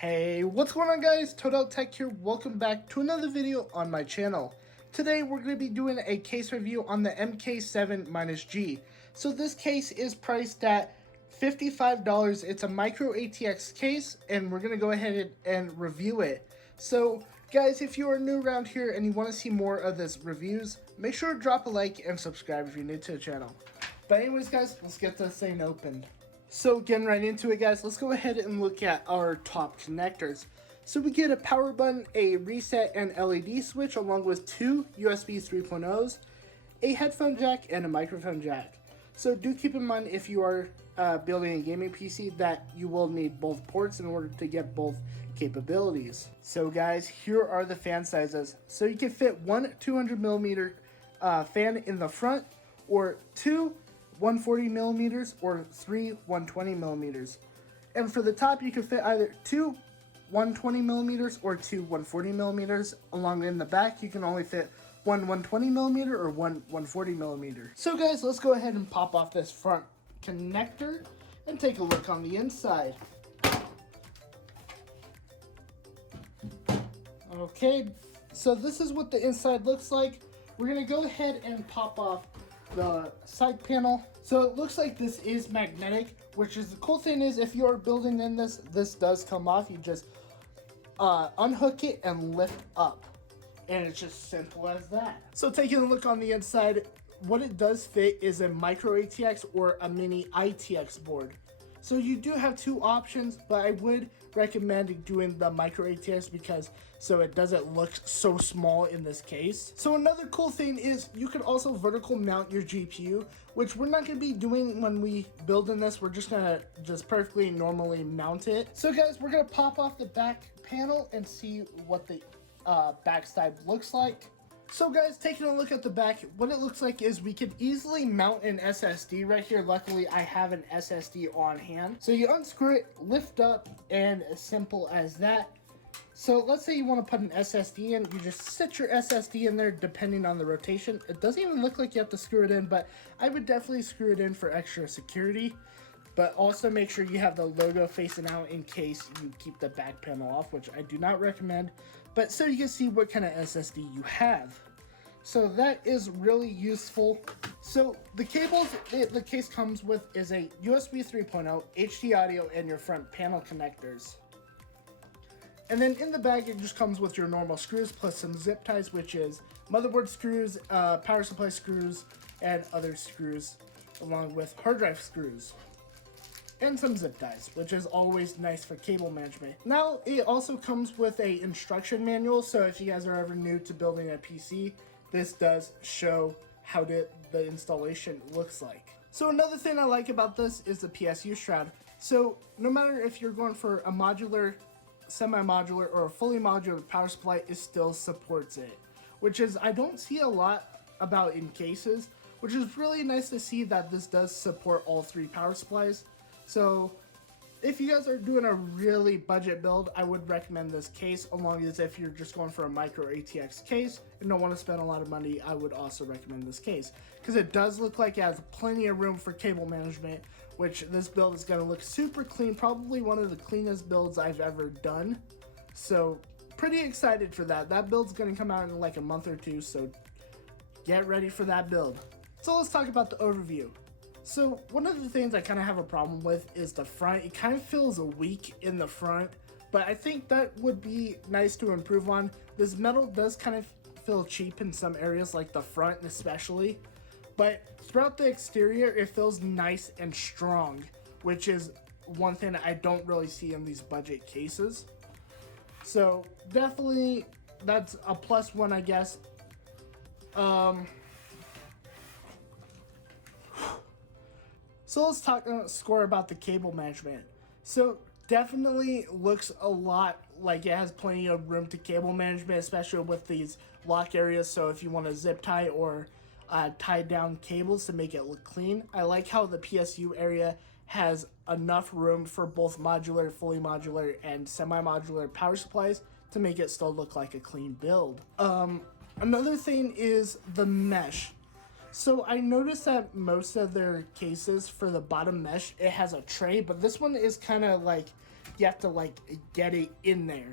Hey, what's going on guys? Untitled Tech here. Welcome back to another video on my channel. Today we're going to be doing a case review on the MK7-G. So this case is priced at $55. It's a micro ATX case and we're going to go ahead and review it. So guys, if you are new around here and you want to see more of this reviews, make sure to drop a like and subscribe if you're new to the channel. But anyways guys, let's get this thing opened. So getting right into it guys, let's go ahead and look at our top connectors. So we get a power button, a reset and LED switch along with two USB 3.0s, a headphone jack and a microphone jack. So do keep in mind if you are building a gaming PC that you will need both ports in order to get both capabilities. So guys, here are the fan sizes. So you can fit one 200mm fan in the front, or two 140 millimeters or three 120 millimeters. And for the top, you can fit either two 120 millimeters or two 140 millimeters. Along in the back, you can only fit one 120 millimeter or one 140 millimeter. So guys, let's go ahead and pop off this front connector and take a look on the inside. Okay, so this is what the inside looks like. We're gonna go ahead and pop off the side panel. So it looks like this is magnetic, which is the cool thing is if you're building in this does come off. You just unhook it and lift up, and it's just simple as that. So taking a look on the inside, what it does fit is a micro ATX or a mini ITX board. So you do have two options, but I would recommend doing the micro ATX because so it doesn't look so small in this case. So another cool thing is you could also vertical mount your GPU, which we're not going to be doing when we build in this. We're just going to perfectly normally mount it. So guys, we're going to pop off the back panel and see what the back side looks like. So guys, taking a look at the back, what it looks like is we could easily mount an SSD right here. Luckily, I have an SSD on hand. So you unscrew it, lift up, and as simple as that. So let's say you want to put an SSD in, you just sit your SSD in there depending on the rotation. It doesn't even look like you have to screw it in, but I would definitely screw it in for extra security. But also make sure you have the logo facing out in case you keep the back panel off, which I do not recommend. But so you can see what kind of SSD you have. So that is really useful. So the cables the case comes with is a USB 3.0, HD audio, and your front panel connectors. And then in the bag, it just comes with your normal screws plus some zip ties, which is motherboard screws, power supply screws, and other screws, along with hard drive screws. And some zip ties, which is always nice for cable management. Now, it also comes with a instruction manual, so if you guys are ever new to building a PC, this does show how the installation looks like. So another thing I like about this is the Psu Shroud. So no matter if you're going for a modular, semi-modular, or a fully modular power supply, it still supports it, which is I don't see a lot about in cases, which is really nice to see that this does support all three power supplies. So if you guys are doing a really budget build, I would recommend this case, along as if you're just going for a micro ATX case and don't want to spend a lot of money, I would also recommend this case because it does look like it has plenty of room for cable management, which this build is going to look super clean, probably one of the cleanest builds I've ever done. So pretty excited for that. That build's going to come out in like a month or two, so get ready for that build. So let's talk about the overview. So one of the things I kind of have a problem with is the front. It kind of feels weak in the front, but I think that would be nice to improve on. This metal does kind of feel cheap in some areas, like the front especially, but throughout the exterior, it feels nice and strong, which is one thing I don't really see in these budget cases. So definitely that's a plus one, I guess. So let's talk score about the cable management. So definitely looks a lot like it has plenty of room to cable management, especially with these lock areas. So if you want to zip tie or tie down cables to make it look clean. I like how the PSU area has enough room for both modular, fully modular, and semi-modular power supplies to make it still look like a clean build. Another thing is the mesh. So I noticed that most of their cases for the bottom mesh, it has a tray, but this one is kind of like you have to like get it in there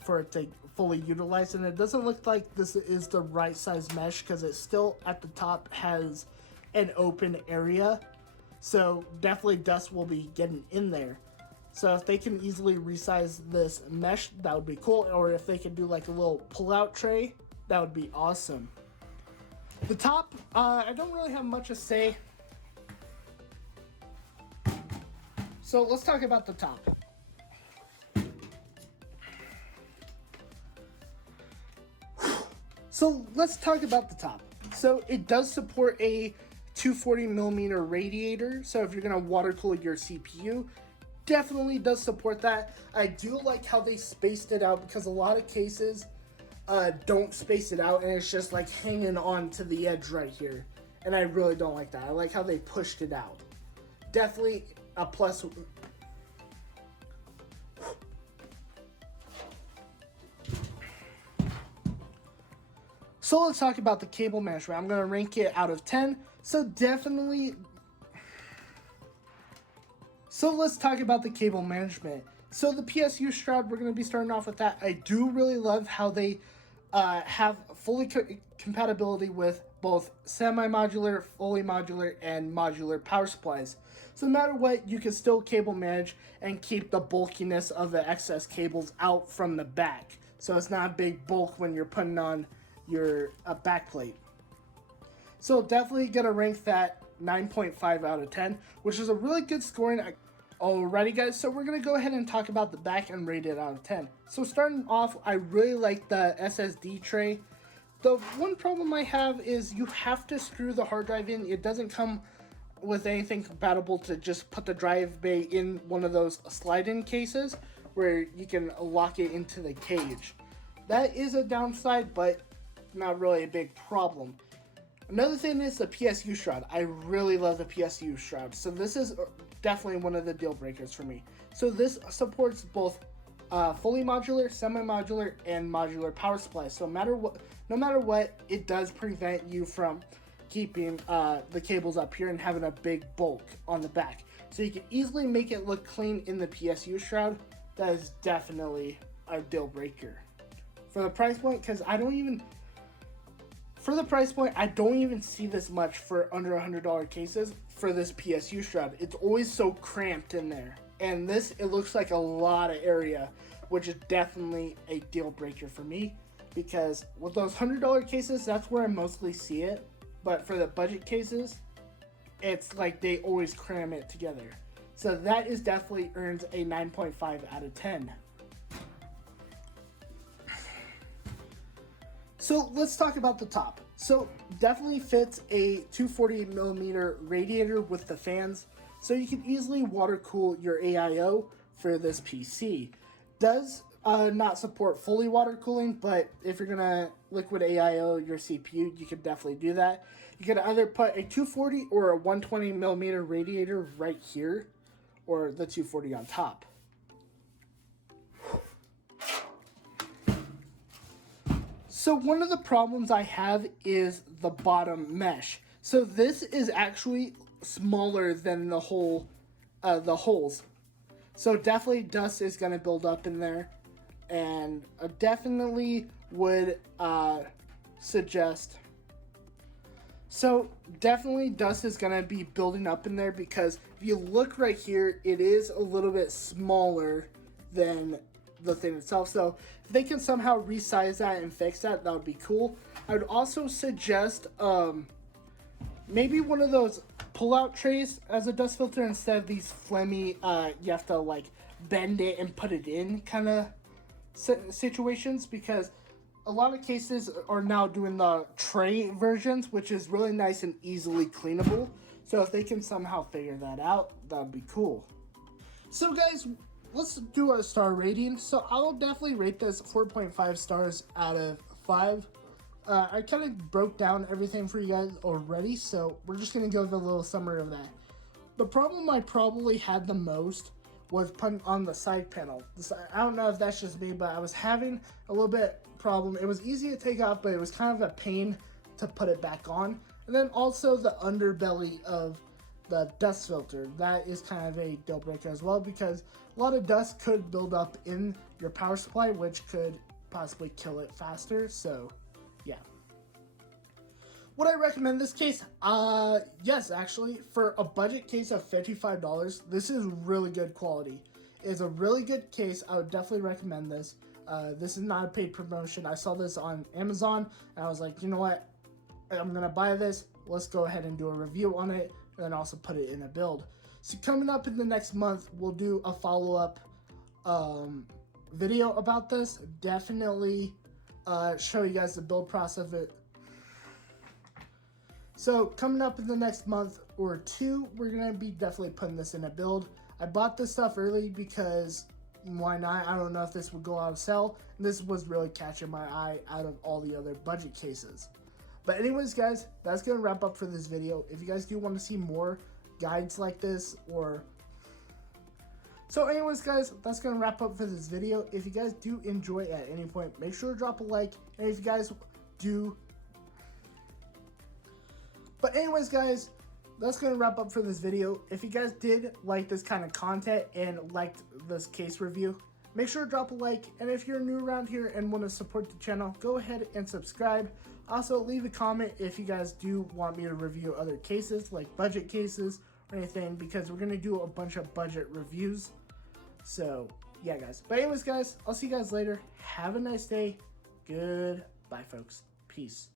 for it to fully utilize. And it doesn't look like this is the right size mesh because it still at the top has an open area. So definitely dust will be getting in there. So if they can easily resize this mesh, that would be cool. Or if they could do like a little pull-out tray, that would be awesome. The top, I don't really have much to say. So let's talk about the top. So let's talk about the top. So it does support a 240mm radiator. So if you're gonna water cool your CPU, definitely does support that. I do like how they spaced it out because a lot of cases don't space it out and it's just like hanging on to the edge right here. And I really don't like that. I like how they pushed it out. Definitely a plus. So let's talk about the cable management. I'm going to rank it out of 10. So let's talk about the cable management. So the Psu Shroud, we're going to be starting off with that. I do really love how they have fully compatibility with both semi-modular, fully modular, and modular power supplies. So no matter what, you can still cable manage and keep the bulkiness of the excess cables out from the back. So it's not a big bulk when you're putting on your back plate. So definitely gonna rank that 9.5 out of 10, which is a really good scoring. Alrighty guys, so we're gonna go ahead and talk about the back and rate it out of 10. So starting off, I really like the SSD tray. The one problem I have is you have to screw the hard drive in. It doesn't come with anything compatible to just put the drive bay in one of those slide-in cases where you can lock it into the cage. That is a downside, but not really a big problem. Another thing is the Psu Shroud. I really love the Psu Shroud. So this is definitely one of the deal breakers for me. So this supports both fully modular, semi-modular, and modular power supplies. So no matter what, it does prevent you from keeping the cables up here and having a big bulk on the back. So you can easily make it look clean in the Psu Shroud. That is definitely a deal breaker. For the price point, because I don't even see this much for under $100 cases for this Psu Shroud. It's always so cramped in there. And this, it looks like a lot of area, which is definitely a deal breaker for me. Because with those $100 cases, that's where I mostly see it. But for the budget cases, it's like they always cram it together. So that is definitely earns a 9.5 out of 10. So let's talk about the top. So definitely fits a 240mm radiator with the fans. So you can easily water cool your AIO for this PC. Does not support fully water cooling, but if you're gonna liquid AIO your CPU, you can definitely do that. You can either put a 240 or a 120mm radiator right here, or the 240 on top. So one of the problems I have is the bottom mesh. So this is actually smaller than the holes. So definitely dust is going to build up in there, and I definitely would suggest. So definitely dust is going to be building up in there because if you look right here, it is a little bit smaller than the thing itself. So if they can somehow resize that and fix that, that would be cool. I would also suggest maybe one of those pull-out trays as a dust filter instead of these flemmy you have to like bend it and put it in kind of situations, because a lot of cases are now doing the tray versions, which is really nice and easily cleanable. So if they can somehow figure that out, that would be cool. So guys, let's do a star rating. So I'll definitely rate this 4.5 stars out of 5. I kind of broke down everything for you guys already, so we're just going to go with a little summary of that. The problem I probably had the most was putting on the side panel. I don't know if that's just me, but I was having a little bit problem. It was easy to take off, but it was kind of a pain to put it back on. And then also the underbelly of the dust filter. That is kind of a deal breaker as well, because a lot of dust could build up in your power supply, which could possibly kill it faster. So yeah. Would I recommend this case? Yes, actually. For a budget case of $55, this is really good quality. It's a really good case. I would definitely recommend this. This is not a paid promotion. I saw this on Amazon, and I was like, you know what? I'm going to buy this. Let's go ahead and do a review on it, and then also put it in a build. So coming up in the next month, we'll do a follow-up video about this. Definitely show you guys the build process of it. So coming up in the next month or two, we're going to be definitely putting this in a build. I bought this stuff early because why not? I don't know if this would go out of sell. And this was really catching my eye out of all the other budget cases. But anyways, guys, that's going to wrap up for this video. If you guys do want to see more guides like this, or... So anyways, guys, that's going to wrap up for this video. If you guys do enjoy at any point, make sure to drop a like. And if you guys do... But anyways, guys, that's going to wrap up for this video. If you guys did like this kind of content and liked this case review, make sure to drop a like. And if you're new around here and want to support the channel, go ahead and subscribe. Also, leave a comment if you guys do want me to review other cases, like budget cases or anything, because we're going to do a bunch of budget reviews. So, yeah, guys. But anyways, guys, I'll see you guys later. Have a nice day. Goodbye, folks. Peace.